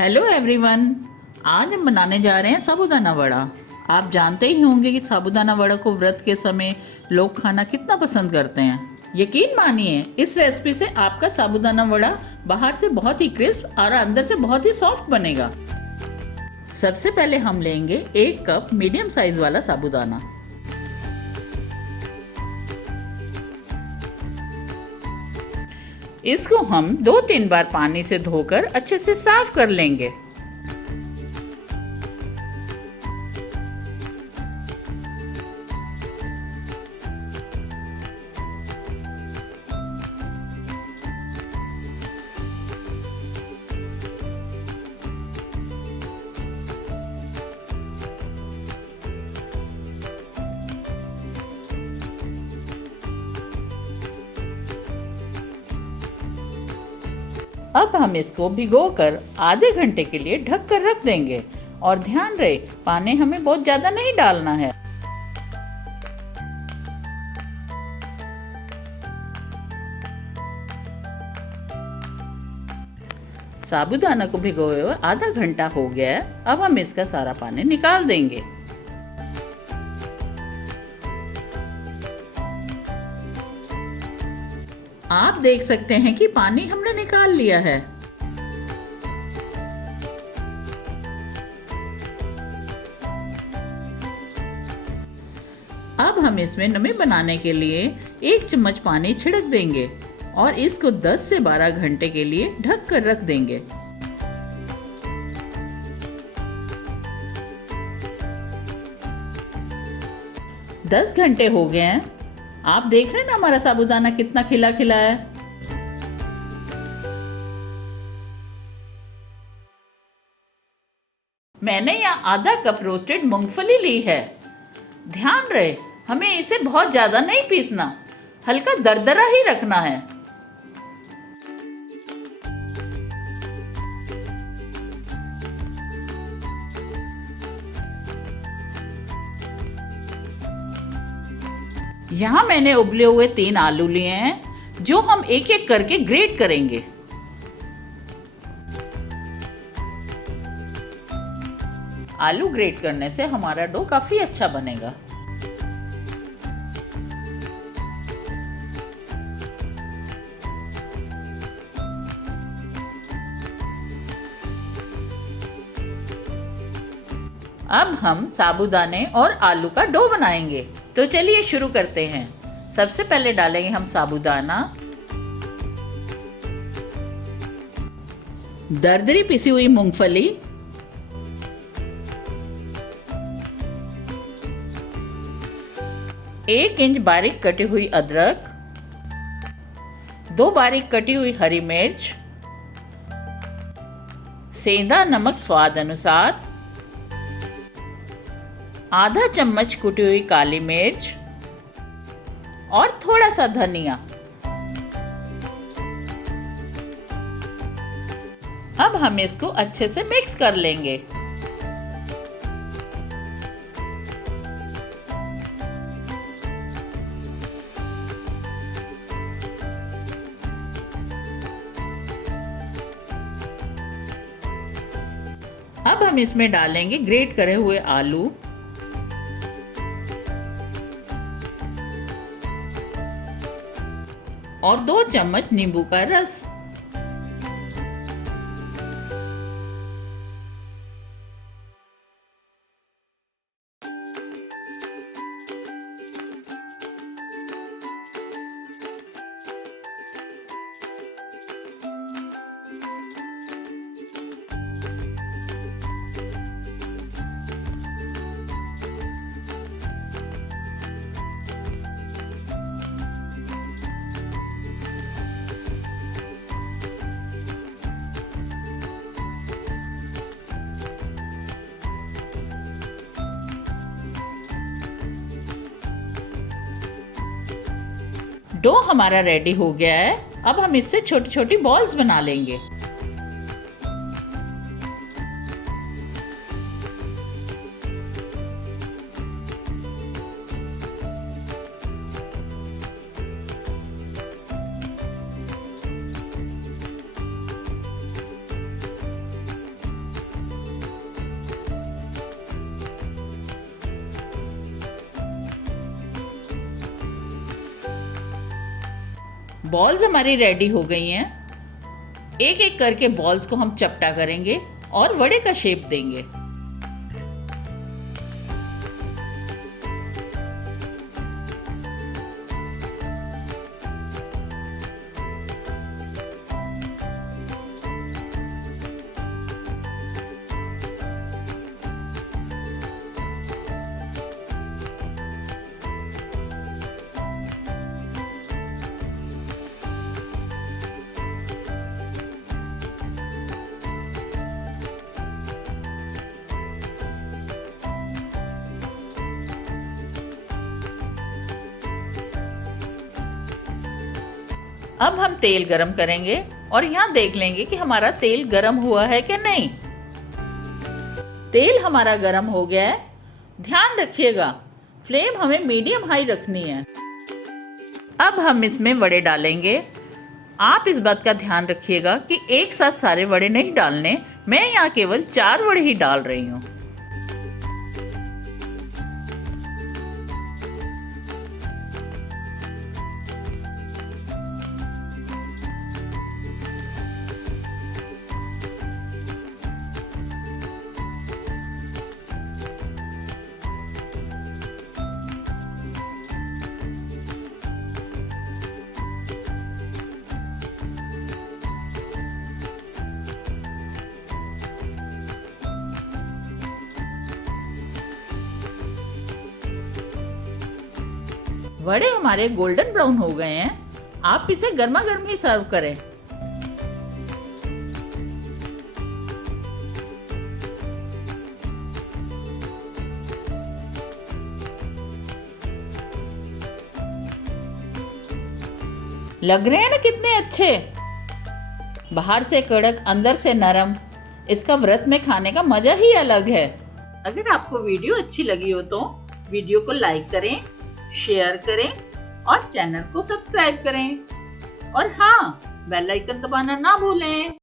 Hello everyone. आज हम बनाने जा रहे हैं साबूदाना वड़ा। आप जानते ही होंगे कि साबूदाना वड़ा को व्रत के समय लोग खाना कितना पसंद करते हैं। यकीन मानिए, इस रेसिपी से आपका साबूदाना वड़ा बाहर से बहुत ही क्रिस्प और अंदर से बहुत ही सॉफ्ट बनेगा। सबसे पहले हम लेंगे 1 कप मीडियम साइज वाला साबूदाना। इसको हम 2-3 बार पानी से धोकर अच्छे से साफ कर लेंगे। अब हम इसको भिगोकर आधे घंटे के लिए ढक कर रख देंगे और ध्यान रहे पानी हमें बहुत ज़्यादा नहीं डालना है। साबूदाना को भिगोए हुए आधा घंटा हो गया है। अब हम इसका सारा पानी निकाल देंगे। आप देख सकते हैं कि पानी हमने निकाल लिया है। अब हम इसमें नमी बनाने के लिए 1 चम्मच पानी छिड़क देंगे और इसको 10 से 12 घंटे के लिए ढक कर रख देंगे। दस घंटे हो गए हैं। आप देख रहे हैं ना हमारा साबूदाना कितना खिला खिला है। मैंने यहाँ आधा कप रोस्टेड मूंगफली ली है। ध्यान रहे हमें इसे बहुत ज्यादा नहीं पीसना, हल्का दरदरा ही रखना है। यहाँ मैंने उबले हुए 3 आलू लिए हैं जो हम एक एक करके ग्रेट करेंगे। आलू ग्रेट करने से हमारा डो काफी अच्छा बनेगा। अब हम साबूदाने और आलू का डो बनाएंगे। तो चलिए शुरू करते हैं। सबसे पहले डालेंगे हम साबूदाना, दरदरी पिसी हुई मूंगफली, एक इंच बारीक कटी हुई अदरक, 2 बारीक कटी हुई हरी मिर्च, सेंधा नमक स्वाद अनुसार, आधा चम्मच कुटी हुई काली मिर्च और थोड़ा सा धनिया। अब हम इसको अच्छे से मिक्स कर लेंगे। अब हम इसमें डालेंगे ग्रेट करे हुए आलू, और 2 चम्मच नींबू का रस। डो हमारा रेडी हो गया है। अब हम इससे छोटी छोटी बॉल्स बना लेंगे। बॉल्स हमारी रेडी हो गई हैं। एक एक करके बॉल्स को हम चपटा करेंगे और वड़े का शेप देंगे। अब हम तेल गरम करेंगे और यहाँ देख लेंगे कि हमारा तेल गरम हुआ है कि नहीं। तेल हमारा गरम हो गया है। ध्यान रखिएगा, फ्लेम हमें मीडियम हाई रखनी है। अब हम इसमें वड़े डालेंगे। आप इस बात का ध्यान रखिएगा कि एक साथ सारे वड़े नहीं डालने। मैं यहाँ केवल 4 वड़े ही डाल रही हूँ। वड़े हमारे गोल्डन ब्राउन हो गए हैं। आप इसे गर्मा गर्म ही सर्व करें। लग रहे हैं ना कितने अच्छे, बाहर से कड़क अंदर से नरम। इसका व्रत में खाने का मजा ही अलग है। अगर आपको वीडियो अच्छी लगी हो तो वीडियो को लाइक करें, शेयर करें और चैनल को सब्सक्राइब करें। और हाँ, बेल आइकन दबाना ना भूलें।